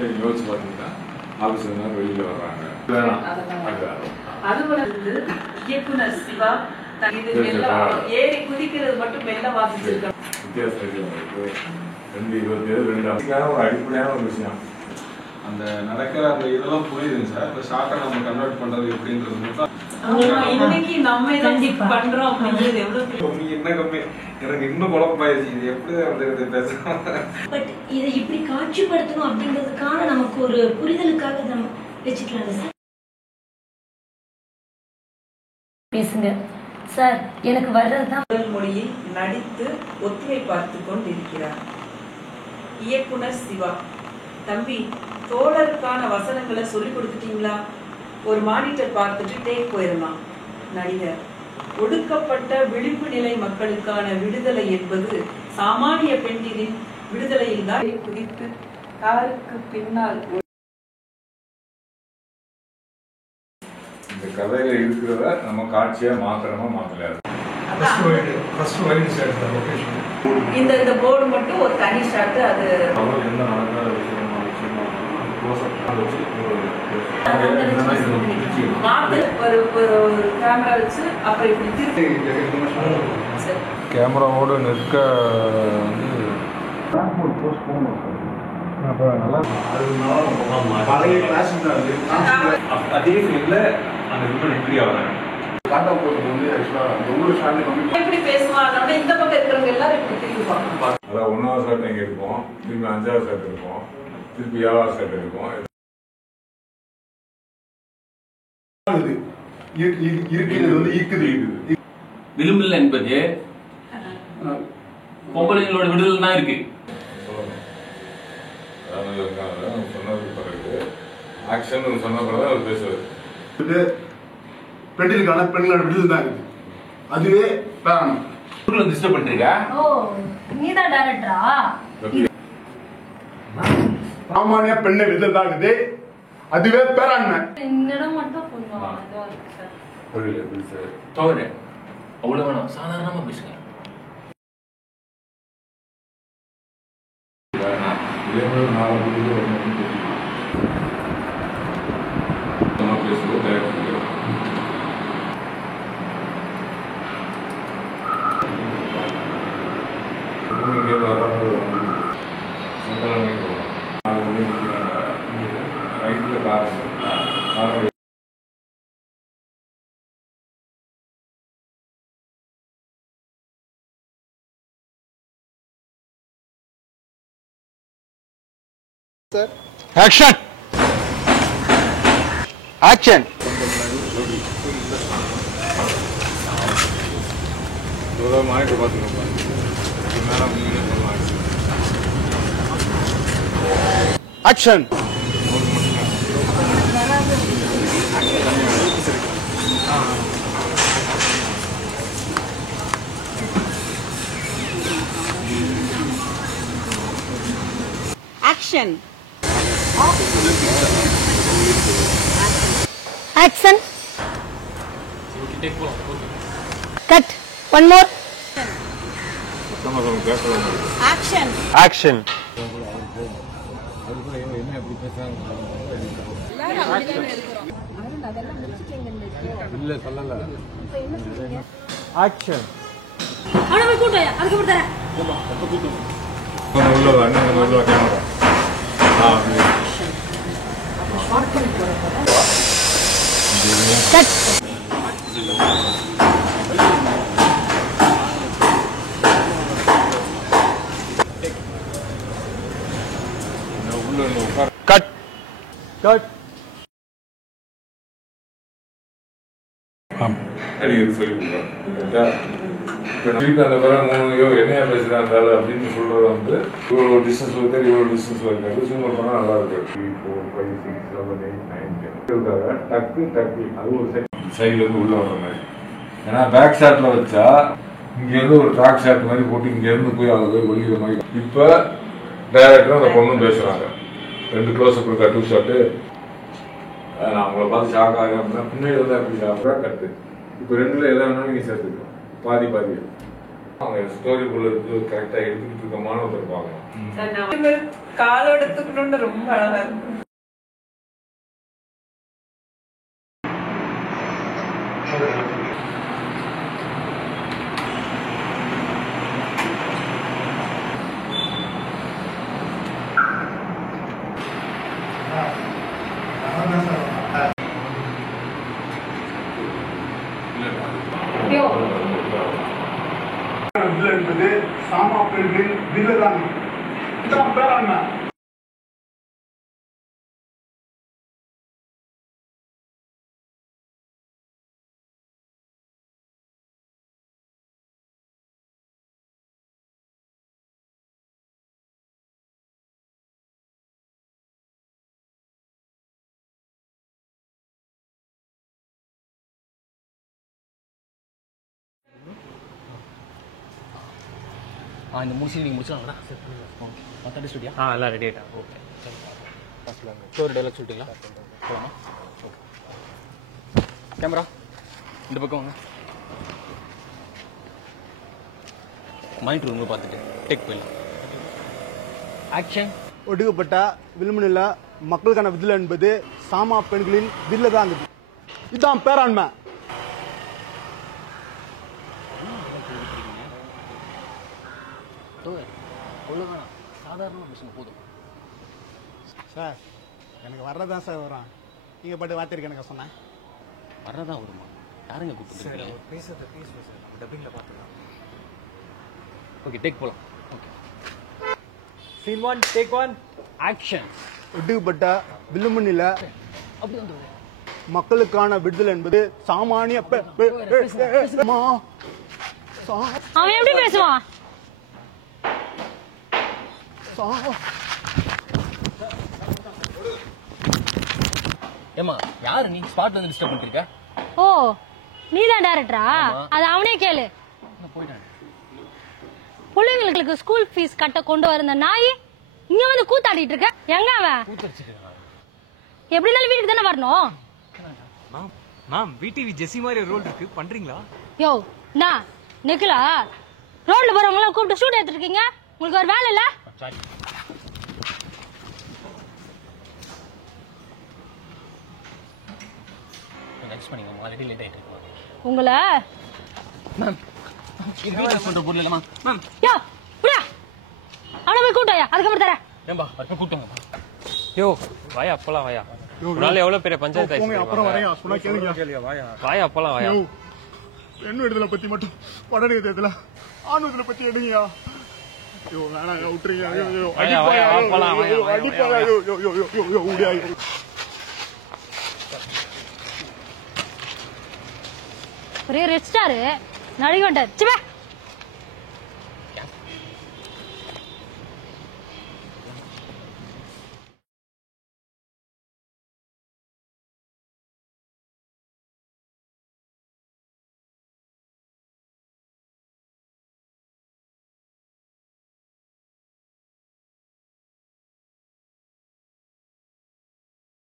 Mind யோசிச்சு பார்த்தீங்கன்னா officer வெளியில் வர்றாங்க. அதுபோல இயக்குனர் சிவா ஏறி குதிக்கிறது மட்டும் மெல்ல வாசிச்சிருக்காங்க. வித்தியாசம் 227 ஒரு அடிப்படையான ஒரு விஷயம். அந்த நடக்கிற அந்த இதெல்லாம் புரியுதுங்க சார். இந்த ஷார்ட்டை நம்ம கன்வெர்ட் பண்றது எப்படின்றது மட்டும் இன்னைக்கு நம்ம பண்றோம் அப்படிங்கிறது எவ்வளவு என்ன கம்மி எனக்கு இன்னும் குழப்பமாயிருச்சு. இது எப்படி வந்து பேசணும், பட் இதை இப்படி காட்சிப்படுத்தணும் அப்படிங்கிறதுக்கான நமக்கு ஒரு புரிதலுக்காக நம்ம வச்சுக்கலாம் சார். பேசுங்க சார். எனக்கு வர்றதுதான் முதல் மொழியில் நடித்து ஒத்திகை பார்த்து கொண்டிருக்கிறார் இயக்குனர் சிவா. தம்பி, தோழருக்கான வசனங்களை சொல்லி கொடுத்துட்டீங்களா? ஒரு மானிட்டர் பார்த்துட்டு டேக் போயிடலாம். நடிகர், ஒடுக்கப்பட்ட விளிம்பு நிலை மக்களுக்கான விடுதலை என்பது சாமானிய பெண்களின் விடுதலையில் தான் குறித்து காருக்கு பின்னால் இந்த கதையில இருக்கிறத நம்ம காட்சியா மாத்திரமா மாத்தல. இந்த போர்டு மட்டும் ஒரு தனி ஷாட். அது என்ன நடக்காத விஷயமா கேமராவோட நிற்க ஒன்னாவது ஷாட் எங்க இருப்போம், திருப்பி 5வது ஷாட் இருப்போம், திருப்பி 7வது ஷாட் இருக்கும். விளிம்பில் என்பது பொம்பளைங்களோட விடுதலை தான் இருக்கு. சொன்னது பிறகு ஆக்ஷன் சொன்ன பிறகு அவர் பேசுவார். பெண்களுக்கான பெண்களோட விடுதலை தான் இருக்கு. அதுவே டிஸ்டர்ப் பண்றீங்க. ஓ, நீதான் டைரக்டரா? சாமானிய பெண்ணை விடுதலை தான் இருக்குது. அதுவே பேராண்மை. என்னிடம் மட்டும் கொஞ்சம் இதுவா இருக்கு சார். புரியல எப்படி சார்? தோழரே, அவ்வளவு வேணாம், சாதாரணமா பேசுங்க. Action! Action! மானிட்டர் பார்த்துக்கோங்க. Action! Action. Action. Cut. One more. Action. Action! Action! அவனை போய் கூட்டு அதுக்கப்புறம் தரேன். Cut. Cut! Cut! என்னையா பேசுறாங்க அப்படின்னு சொல்றது வந்து இவ்வளவு டிஸ்டன்ஸ் வருது, இவ்வளவு டிஸ்டன்ஸ் வருது. சூமர் பண்ணா நல்லா இருக்கு. 3, 4, 5, 6, 7, 8, 9, 10 டக்கு டக்கு அது ஒரு சைட்ல இருந்து உள்ள வர மாதிரி. ஏன்னா பேக் ஷாட்ல வச்சா இங்க இருந்து ஒரு ட்ராக் ஷாட் மாதிரி போட்டு இங்க இருந்து போய் அவங்க போய் ஒழிக்கிற மாதிரி. இப்ப டைரக்டர் அந்த பொண்ணும் பேசுறாங்க. 2 க்ளோஸ்அப் இருக்கா, 2 ஷாட்டு. நான் அவங்கள பார்த்து ஷாக் ஆகிறேன் அப்படின்னா பின்னாடி வந்து அப்படி ஷாக்கா கட்டு. இப்போ 2ல எதை வேணாலும் நீங்க சேர்த்துக்கலாம். பாதி அவங்க ஸ்டோரிக்குள்ள இருந்து கரெக்டா எடுத்துக்கிட்டு இருக்கமான்னு ஒருத்தர் பார்க்கணும். காலோட தூக்கணும்னு ரொம்ப அழகா இருக்கும். என்பது சாமா பெண்களின் வில்லதான். இதான் பேராண்மை. இந்த மூசி நீங்கள் முடிச்சாங்களா? மற்ற ஸ்டுடியா? எல்லாம் ரெடி ஆகிட்டா. ஓகே, ஸ்டோரி டைலாக் சொல்லிட்டீங்களா? போகலாமா? ஓகே. கேமரா இந்த பக்கம் வாங்க. மானிட்டர் ரூமில் பார்த்துட்டு டேக் போயிடலாம். ஆக்ஷன். ஒடுக்கப்பட்ட விளிம்புநில மக்களுக்கான விடுதலை என்பது சாமா பெண்களின் வில்ல தான். இதுதான் பேராண்மை. அவ்வளோதான், சாதாரணமாக பேசுங்க போதும். சார் எனக்கு வர்றதான் சார் வரும். நீங்கள் பாட்டு வார்த்தை எனக்கு சொன்னேன். வர்றதான் வருமா? யாருங்க கூப்பிட்டு பேசுவேன் சார். நம்ம டப்பிங்கில் பார்த்துக்கலாம். ஓகே, டேக் போகலாம். Okay, scene 1 take 1 action. ஒடுக்கப்பட்ட விளிம்புநில அப்படி வந்து மக்களுக்கான விடுதலை என்பது சாமானிய அவன் எப்படி பேசுவான்? ஏமா யாரு நீ ஸ்பாட்ல வந்து டிஸ்டர்ப் பண்ணிருக்க? ஓ, நீதான் டைரக்டரா? அது அவனே கேளு. போயிட்டான். பிள்ளைங்களுக்கு ஸ்கூல் ஃபீஸ் கட்ட கொண்டு வந்த நாய் இங்க வந்து கூத்தாடிட்டு இருக்க. எங்க அவன்? எப்படி இருந்தாலும் வீட்டுக்கு தானே வரணும். மேம் விடிவி ஜெசி மாதிரி ரோல் இருக்கு, பண்றீங்களா? யோ நான் நிக்கலா, ரோட்ல போறவங்கள கூப்பிட்டு ஷூட் எடுத்துட்டு இருக்கீங்க. உங்களுக்கு ஒரு வேலை இல்ல? உங்களை சொல்ற பொருள் இல்லமா மேம். யோ புரியா, அவனை போய் கூட்டாயா, அதுக்கப்புறம் தரேன். ஏம்பா வரப்ப கூட்டங்க. யோ வாயா அப்பலாம் வாயா. உன்னால எவ்வளவு பெரிய பஞ்சாயத்து ஆயிடுச்சு. அப்புறம் வரையா சொன்னா கேளுங்க. வாயா அப்பலாம் வாயா. பெண் விடுதலை பத்தி மட்டும் படம் எடுத்ததுல ஆண் விடுதலை பத்தி எடுங்கயா. ஐயோ வேணாங்க, விட்டுறீங்க. ஒரே ரெட் ஸ்டாரு நடிகண்டார்.